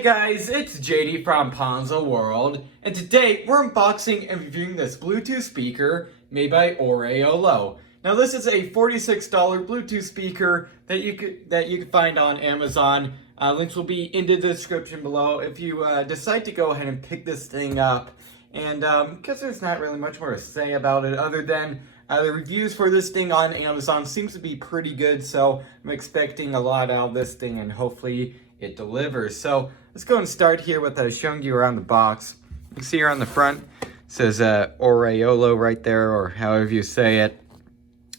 Hey guys, it's JD from Ponzo World, and today we're unboxing and reviewing this Bluetooth speaker made by Oraolo. Now this is a $46 Bluetooth speaker that you can find on Amazon. Links will be in the description below if you decide to go ahead and pick this thing up. And because there's not really much more to say about it other than the reviews for this thing on Amazon seems to be pretty good, so I'm expecting a lot out of this thing and hopefully it delivers. So let's go and start here with showing you around the box. You can see here on the front it says Oraolo right there, or however you say it.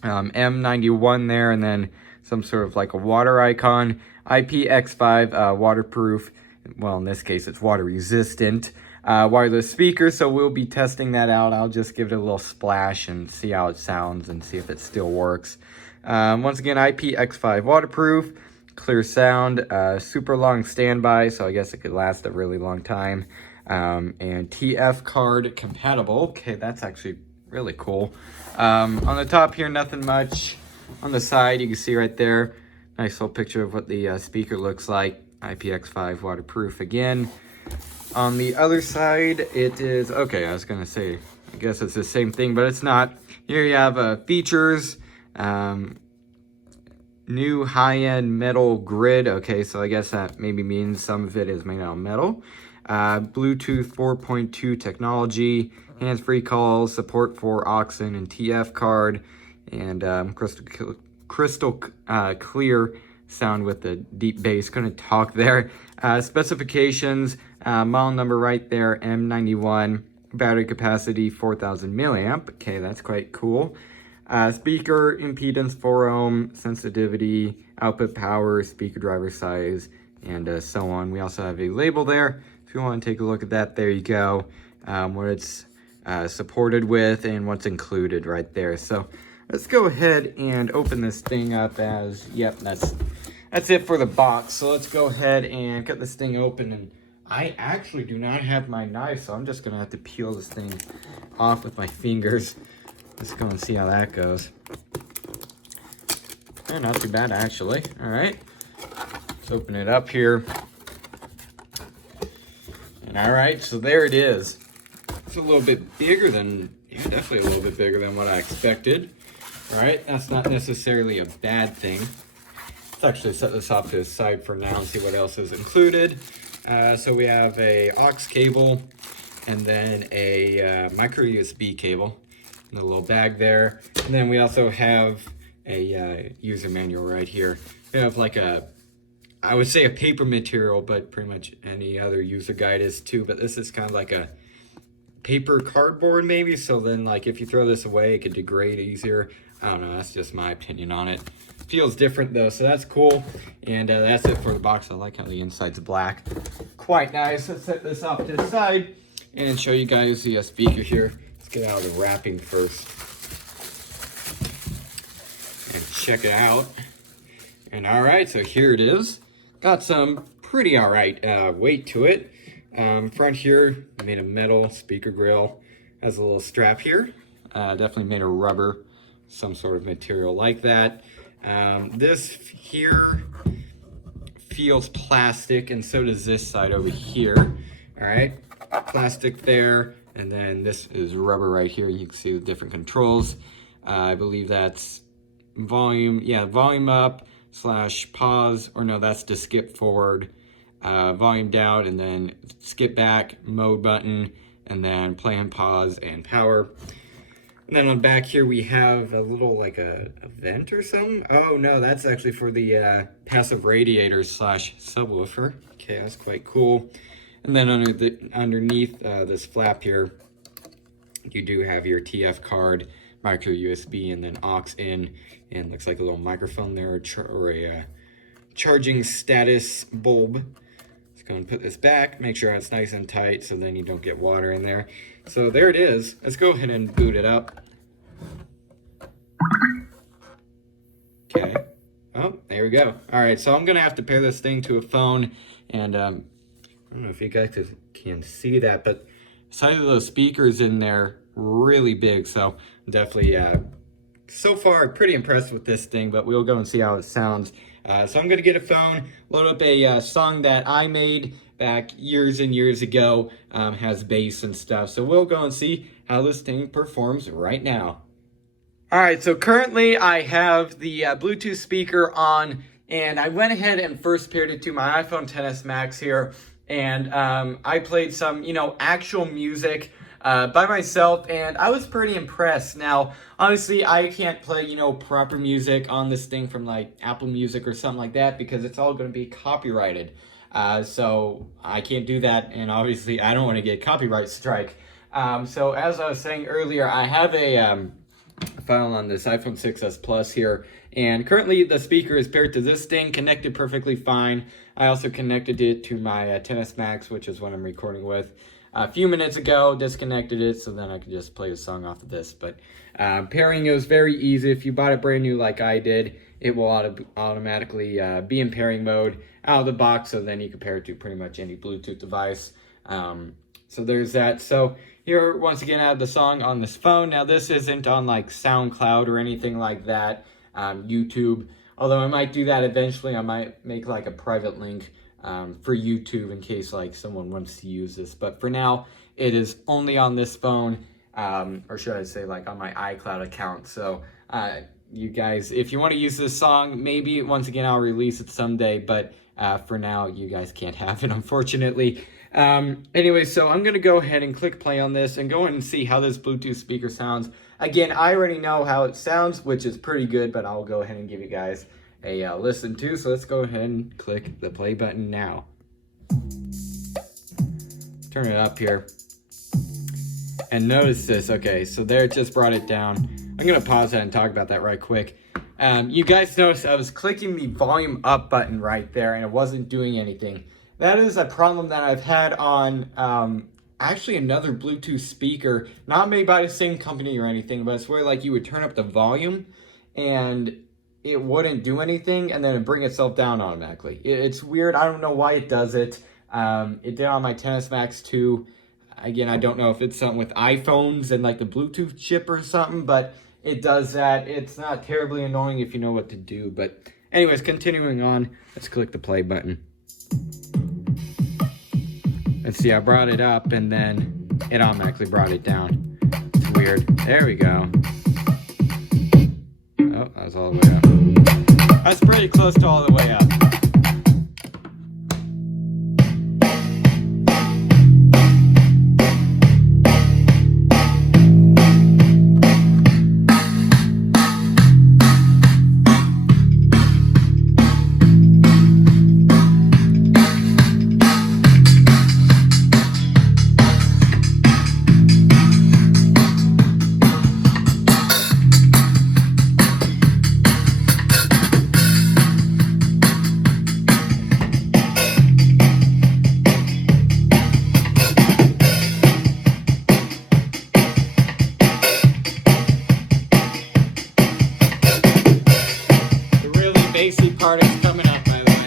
M91 there, and then some sort of like a water icon. IPX5 waterproof. Well, in this case, it's water resistant. Wireless speaker, so we'll be testing that out. I'll just give it a little splash and see how it sounds and see if it still works. Once again, IPX5 waterproof. Clear sound, super long standby, so I guess it could last a really long time. And TF card compatible. Okay, that's actually really cool. On the top here, nothing much. On the side, you can see right there, nice little picture of what the speaker looks like. IPX5 waterproof again. On the other side, it is, okay, I was gonna say, I guess it's the same thing, but it's not. Here you have features. New high-end metal grid. Okay, so I guess that maybe means some of it is made out of metal. Bluetooth 4.2 technology, hands-free calls, support for aux and TF card, and crystal clear sound with the deep bass. Couldn't talk there. Specifications, model number right there, M91. Battery capacity 4,000 milliamp. Okay, that's quite cool. Speaker impedance 4 ohm, sensitivity, output power, speaker driver size, and so on. We also have a label there. If you want to take a look at that, there you go. What it's supported with and what's included right there. So let's go ahead and open this thing up as, yep, that's it for the box. So let's go ahead and cut this thing open. And I actually do not have my knife, so I'm just going to have to peel this thing off with my fingers. Let's go and see how that goes. Not too bad, actually. All right. Let's open it up here. And all right, so there it is. It's a little bit bigger than, yeah, definitely a little bit bigger than what I expected. All right, that's not necessarily a bad thing. Let's actually set this off to the side for now and see what else is included. So we have a aux cable and then a micro USB cable. In the little bag there. And then we also have a user manual right here. We have like I would say a paper material, but pretty much any other user guide is too. But this is kind of like a paper cardboard maybe. So then like if you throw this away, it could degrade easier. I don't know, that's just my opinion on it. Feels different though, so that's cool. And that's it for the box. I like how the inside's black. Quite nice. Let's set this off to the side and show you guys the speaker here. Get out of the wrapping first and check it out. And all right, so here it is. Got some pretty all right weight to it. Front here, made of metal. Speaker grill has a little strap here. Definitely made of rubber, some sort of material like that. This here feels plastic, and so does this side over here. All right, plastic there. And then this is rubber right here. You can see the different controls. I believe that's volume. Yeah, volume up / pause. Or no, that's to skip forward. Volume down and then skip back, mode button, and then play and pause and power. And then on back here we have a little like a vent or something. Oh no, that's actually for the passive radiator / subwoofer. Okay, that's quite cool. And then underneath this flap here, you do have your TF card, micro USB, and then aux in, and looks like a little microphone there, or a charging status bulb. Let's go and put this back, make sure it's nice and tight so then you don't get water in there. So there it is. Let's go ahead and boot it up. Okay. Oh, there we go. All right, so I'm going to have to pair this thing to a phone, and I don't know if you guys can see that, but the size of those speakers in there, really big. So definitely, so far, pretty impressed with this thing, but we'll go and see how it sounds So I'm going to get a phone, load up a song that I made back years and years ago, has bass and stuff. So we'll go and see how this thing performs right now. All right, so currently I have the Bluetooth speaker on, and I went ahead and first paired it to my iPhone XS Max here, and I played some, actual music by myself, and I was pretty impressed. Now, honestly, I can't play, proper music on this thing from like Apple Music or something like that because it's all going to be copyrighted. So I can't do that, and obviously I don't want to get copyright strike. So as I was saying earlier, I have a file on this iPhone 6s Plus here, and currently the speaker is paired to this thing, connected perfectly fine. I also connected it to my XS Max, which is what I'm recording with. A few minutes ago, disconnected it so then I could just play a song off of this. But pairing is very easy. If you bought it brand new like I did, it will automatically be in pairing mode out of the box, so then you can pair it to pretty much any Bluetooth device. So there's that. So here, once again, I have the song on this phone. Now, this isn't on like SoundCloud or anything like that, YouTube. Although I might do that eventually. I might make like a private link for YouTube in case like someone wants to use this. But for now, it is only on this phone, or should I say like on my iCloud account. So you guys, if you want to use this song, maybe once again I'll release it someday. But for now, you guys can't have it, unfortunately. Anyway, so I'm going to go ahead and click play on this and go in and see how this Bluetooth speaker sounds. Again, I already know how it sounds, which is pretty good, but I'll go ahead and give you guys a listen too. So let's go ahead and click the play button now. Turn it up here. And notice this. Okay, so there it just brought it down. I'm going to pause that and talk about that right quick. You guys noticed I was clicking the volume up button right there and it wasn't doing anything. That is a problem that I've had on actually another Bluetooth speaker, not made by the same company or anything, but it's where like you would turn up the volume and it wouldn't do anything and then it'd bring itself down automatically. It's weird. I don't know why it does it. It did on my XS Max too. Again, I don't know if it's something with iPhones and like the Bluetooth chip or something, but it does that. It's not terribly annoying if you know what to do. But anyways, continuing on, let's click the play button. Let's see, I brought it up and then it automatically brought it down. It's weird. There we go. Oh, that was all the way up. That's pretty close to all the way up. Part is coming up, by the way.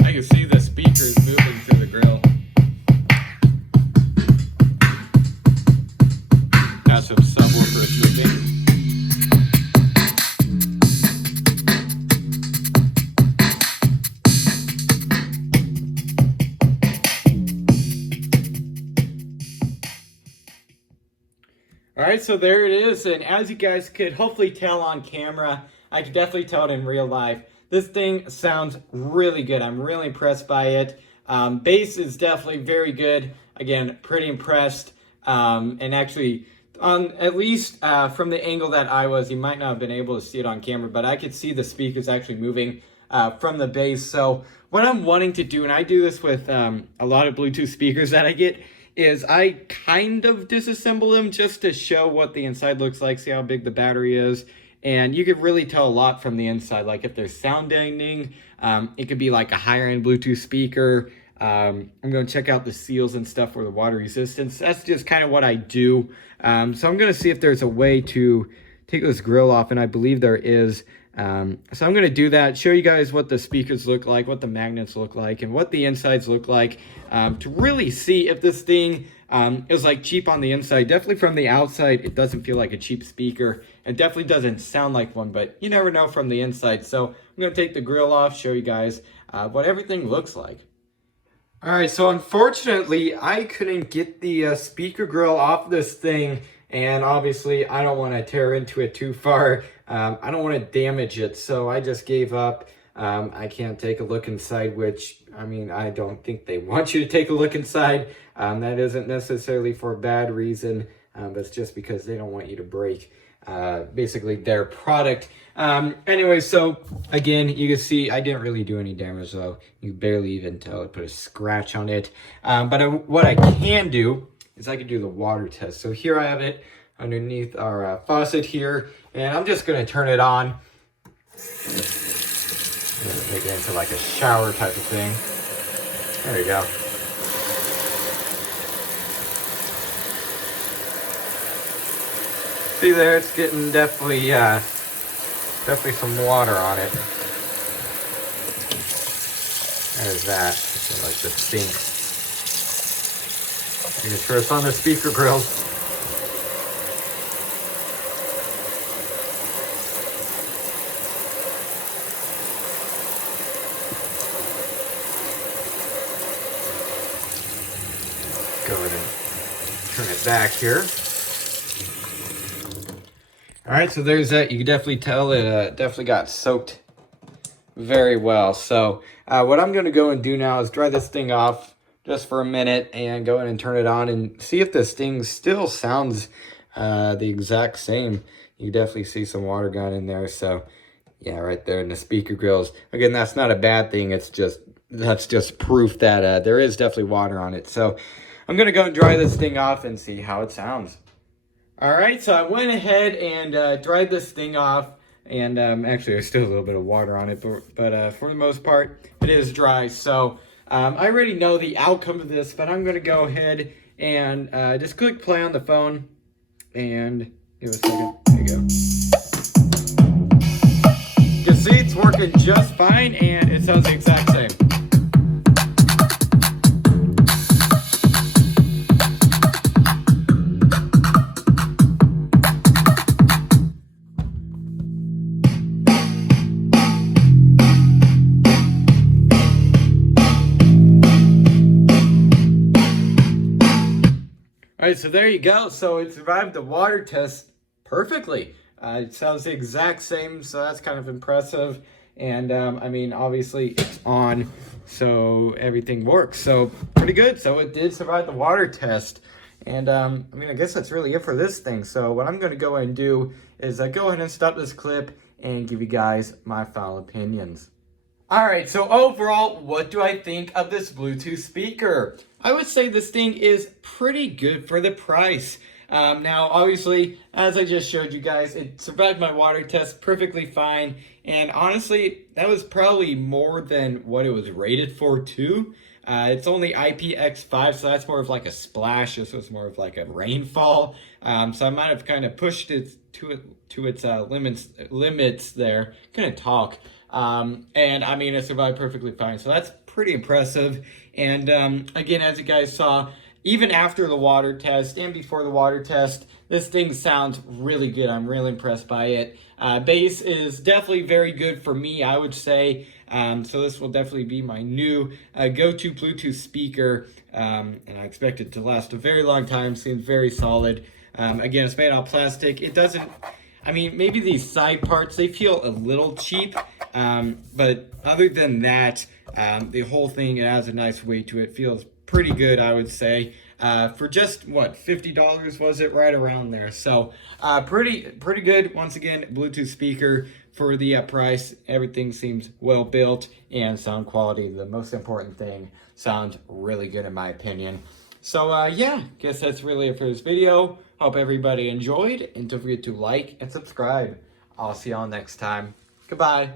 I can see the speakers moving through the grill. Got some subwoofers moving. Alright, so there it is, and as you guys could hopefully tell on camera, I could definitely tell it in real life. This thing sounds really good. I'm really impressed by it. Bass is definitely very good. Again, pretty impressed. And actually, at least from the angle that I was, you might not have been able to see it on camera, but I could see the speakers actually moving from the bass. So what I'm wanting to do, and I do this with a lot of Bluetooth speakers that I get, is I kind of disassemble them just to show what the inside looks like, see how big the battery is. And you could really tell a lot from the inside. Like if there's sound deadening, it could be like a higher end Bluetooth speaker. I'm going to check out the seals and stuff for the water resistance. That's just kind of what I do. So I'm going to see if there's a way to take this grill off, and I believe there is. So I'm going to do that, show you guys what the speakers look like, what the magnets look like, and what the insides look like, to really see if this thing is like cheap on the inside. Definitely from the outside, it doesn't feel like a cheap speaker. It definitely doesn't sound like one, but you never know from the inside. So I'm going to take the grill off, show you guys what everything looks like. All right, so unfortunately, I couldn't get the speaker grill off this thing, and obviously, I don't want to tear into it too far. I don't want to damage it, so I just gave up. I can't take a look inside, which, I mean, I don't think they want you to take a look inside. That isn't necessarily for a bad reason, but it's just because they don't want you to break basically their product. Anyway, so again, you can see I didn't really do any damage, though. You barely even tell I put a scratch on it. But what I can do is I can do the water test. So here I have it underneath our faucet here, and I'm just going to turn it on. Make it into like a shower type of thing. There you go. See there, it's getting definitely some water on it. There's that. I like the stink. Making sure it's on the speaker grill. Go ahead and turn it back here. All right, so there's that. You can definitely tell it definitely got soaked very well. So what I'm going to go and do now is dry this thing off just for a minute and go in and turn it on and see if this thing still sounds the exact same. You definitely see some water gone in there. So yeah, right there in the speaker grills. Again, that's not a bad thing. That's just proof that there is definitely water on it. So I'm going to go and dry this thing off and see how it sounds. All right, so I went ahead and dried this thing off, and actually there's still a little bit of water on it, but for the most part, it is dry. So I already know the outcome of this, but I'm going to go ahead and just click play on the phone, and give it a second. There you go. You can see it's working just fine, and it sounds the exact same. All right, so there you go. So it survived the water test perfectly. It sounds the exact same, so that's kind of impressive. And I mean, obviously it's on, so everything works. So pretty good. So it did survive the water test. And I mean, I guess that's really it for this thing. So what I'm going to go ahead and do is go ahead and stop this clip and give you guys my final opinions. All right, so overall, what do I think of this Bluetooth speaker? I would say this thing is pretty good for the price. Now, obviously, as I just showed you guys, it survived my water test perfectly fine. And honestly, that was probably more than what it was rated for, too. It's only IPX5, so that's more of like a splash. This was more of like a rainfall. So I might have kind of pushed it to its limits there. Couldn't talk. And I mean, it survived perfectly fine. So that's pretty impressive. And again, as you guys saw, even after the water test and before the water test, this thing sounds really good. I'm really impressed by it. Bass is definitely very good for me, I would say. So this will definitely be my new go-to Bluetooth speaker. And I expect it to last a very long time. Seems very solid. Again, it's made out of plastic. It doesn't, I mean, maybe these side parts, they feel a little cheap. But other than that, the whole thing has a nice weight to it. Feels pretty good, I would say. For just, what, $50 was it? Right around there. So, pretty good. Once again, Bluetooth speaker for the price. Everything seems well built, and sound quality, the most important thing, sounds really good in my opinion. So, yeah, guess that's really it for this video. Hope everybody enjoyed, and don't forget to like and subscribe. I'll see y'all next time. Goodbye.